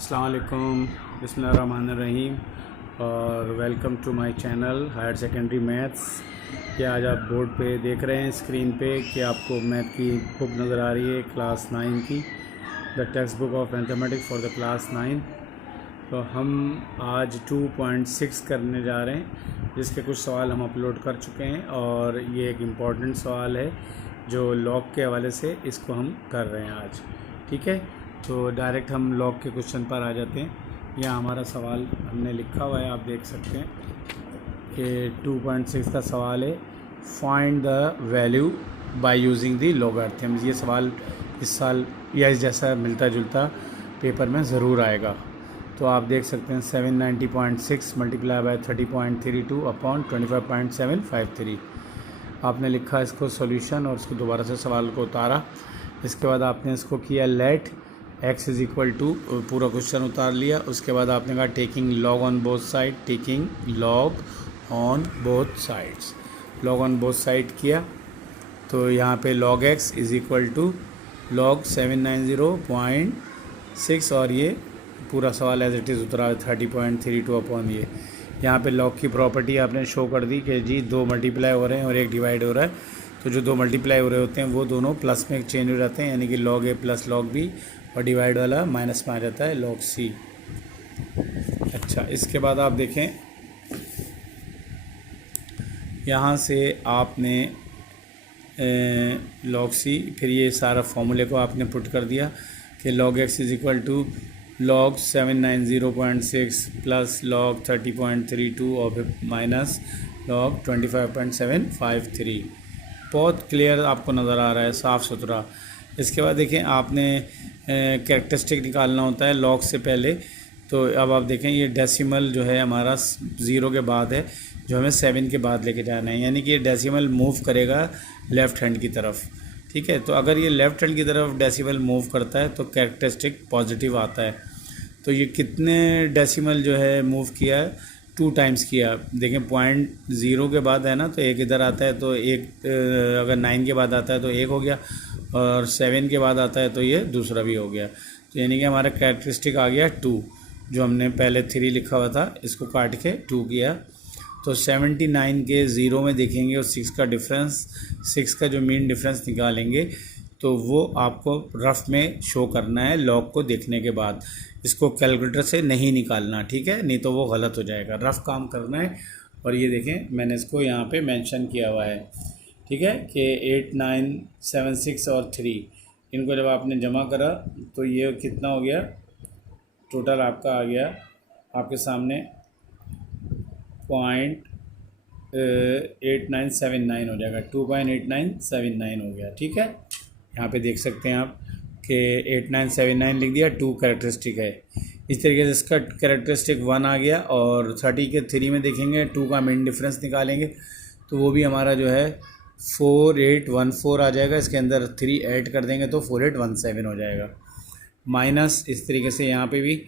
अस्सलाम वालेकुम, बिस्मिल्लाहिर्रहमानिर्रहीम और welcome to my channel higher secondary maths. ये आज आप बोर्ड पे देख रहे हैं स्क्रीन पे कि आपको मैथ की बुक नज़र आ रही है क्लास 9 की, the text book of mathematics for the class 9। तो हम आज 2.6 करने जा रहे हैं, जिसके कुछ सवाल हम अपलोड कर चुके हैं और ये एक इम्पॉर्टेंट सवाल है जो लॉग के हवाले से इसको हम कर रहे हैं आज। ठीक है, तो डायरेक्ट हम लॉग के क्वेश्चन पर आ जाते हैं। यहाँ हमारा सवाल हमने लिखा हुआ है, आप देख सकते हैं कि 2.6 का सवाल है, find the value by using the logarithms. ये सवाल इस साल या इस जैसा मिलता जुलता पेपर में ज़रूर आएगा। तो आप देख सकते हैं 790.6 मल्टीप्लाई बाय 30.32 अपॉन 25.753। आपने लिखा इसको सॉल्यूशन और इसको दोबारा से सवाल को उतारा। इसके बाद आपने इसको किया let x is equal to, पूरा क्वेश्चन उतार लिया। उसके बाद आपने कहा taking log on both side, taking log on both sides, log on both side किया। तो यहाँ पे log x is equal to log 790.6 और ये पूरा सवाल एज इट इज़ उतरा 30.32 अपॉन ये। यहाँ पे लॉग की प्रॉपर्टी आपने शो कर दी कि जी दो मल्टीप्लाई हो रहे हैं और एक डिवाइड हो रहा है, तो जो दो मल्टीप्लाई हो रहे होते हैं वो दोनों प्लस में चेंज हो जाते हैं, यानी कि log a plus log b, और डिवाइड वाला माइनस में आ जाता है log c। अच्छा, इसके बाद आप देखें यहाँ से आपने log c, फिर ये सारा फॉर्मूले को आपने पुट कर दिया कि log x is equal to log 790.6 plus log 30.32 और फिर माइनस log 25.753। बहुत क्लियर आपको नज़र आ रहा है, साफ़ सुथरा। इसके बाद देखें आपने कैरेक्टरिस्टिक निकालना होता है log से पहले। तो अब आप देखें ये डेसिमल जो है हमारा 0 के बाद है, जो हमें 7 के बाद लेके जाना है, यानी कि ये डेसिमल मूव करेगा लेफ़्ट हैंड की तरफ। ठीक है, तो अगर ये लेफ़्ट हैंड की तरफ डेसिमल मूव करता है तो कैरेक्टरिस्टिक पॉजिटिव आता है। तो ये कितने डेसिमल जो है मूव किया है, 2 टाइम्स किया। देखें 0.0 के बाद है ना, तो एक इधर आता है, तो एक अगर 9 के बाद आता है तो एक हो गया, और 7 के बाद आता है तो ये दूसरा भी हो गया। तो यानी कि हमारा कैरेक्टरिस्टिक आ गया 2, जो हमने पहले 3 लिखा हुआ था इसको काट के 2 किया। तो 79 के 0 में देखेंगे और 6 का डिफरेंस, 6 का जो मीन डिफरेंस निकालेंगे तो वो आपको रफ में शो करना है लॉग को देखने के बाद। इसको कैलकुलेटर से नहीं निकालना, ठीक है, नहीं तो वो गलत हो जाएगा, रफ काम करना है। और ये देखें मैंने इसको यहाँ पे मेंशन किया हुआ है, ठीक है, कि 8, 9, 7, 6 और 3, इनको जब आपने जमा करा तो ये कितना हो गया, टोटल आपका आ गया आपके सामने 0.8979 हो जाएगा, 2.8979 हो गया। ठीक है, यहाँ पे देख सकते हैं आप कि 8979 लिख दिया, 2 कैरेक्टरिस्टिक है। इस तरीके से इसका कैरेक्टरिस्टिक 1 आ गया। और 30 के 3 में देखेंगे 2 का मीन डिफरेंस निकालेंगे तो वो भी हमारा जो है 4814 आ जाएगा। इसके अंदर 3 ऐड कर देंगे तो 4817 हो जाएगा। माइनस इस तरीके से यहाँ पे भी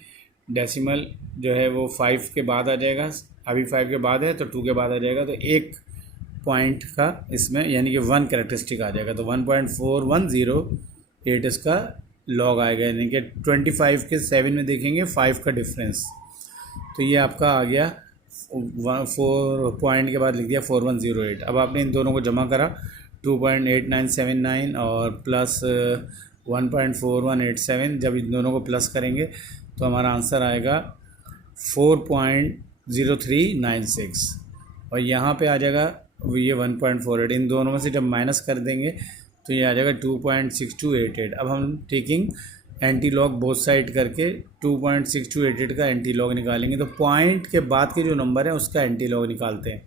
डेसिमल जो है वो 5 के बाद आ जाएगा, अभी 5 के बाद है तो 2 के बाद आ जाएगा, तो एक पॉइंट का इसमें यानी कि 1 कैरेक्टरिस्टिक आ जाएगा, तो 1.4108 इसका लॉग आएगा, यानी कि 25 के 7 में देखेंगे 5 का डिफरेंस, तो ये आपका आ गया 4 पॉइंट के बाद लिख दिया 4108। अब आपने इन दोनों को जमा करा 2.8979 और प्लस 1.4187, जब इन दोनों को प्लस करेंगे तो हमारा आंसर आएगा 4.0396, और यहाँ पे आ जाएगा ये 1.48। इन दोनों में से जब माइनस कर देंगे तो ये आ जाएगा 2.6288। अब हम taking anti log both side करके 2.6288 का एंटी लॉग निकालेंगे। तो पॉइंट के बाद के जो नंबर है उसका एंटी लॉग निकालते हैं।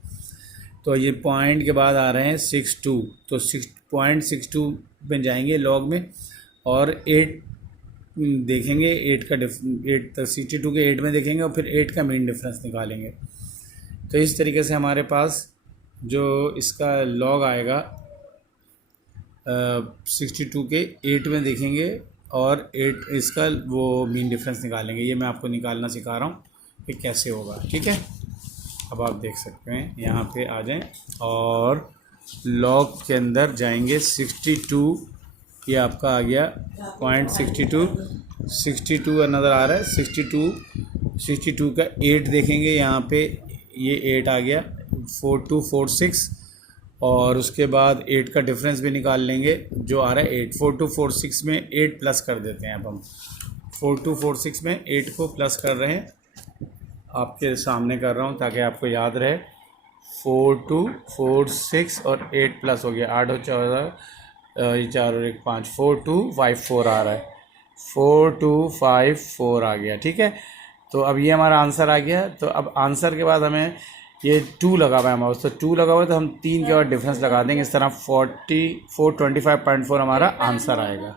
तो ये पॉइंट के बाद आ रहे हैं 62, तो 6.62 में जाएंगे लॉग में, और 8 देखेंगे, 8 का 8 62 के 8 में देखेंगे और फिर 8 का मीन डिफरेंस निकालेंगे। तो इस तरीके से हमारे पास जो इसका लॉग आएगा 62 के 8 में देखेंगे और 8 इसका वो मीन डिफरेंस निकालेंगे। ये मैं आपको निकालना सिखा रहा हूँ कि कैसे होगा। ठीक है, अब आप देख सकते हैं, यहाँ पे आ जाएं और लॉग के अंदर जाएंगे 62 ये आपका आ गया 0.62 62 नज़र आ रहा है 62 का 8 देखेंगे यहाँ पे, ये 8 आ गया 4246 और उसके बाद 8 का डिफरेंस भी निकाल लेंगे जो आ रहा है 8 4246 में 8 प्लस कर देते हैं। अब हम 4246 में 8 को प्लस कर रहे हैं, आपके सामने कर रहा हूँ ताकि आपको याद रहे। 4246 और 8 प्लस हो गया 8 और 14 ये 4 और 1 5 4254 आ रहा है 4254 आ गया। ठीक है, तो अब ये हमारा आंसर आ गया। तो अब आंसर के बाद हमें ये 2 लगा हुआ है हमारा, तो 2 लगा हुआ है तो हम 3 के बाद डिफरेंस लगा देंगे, इस तरह 425.4 हमारा आंसर आएगा।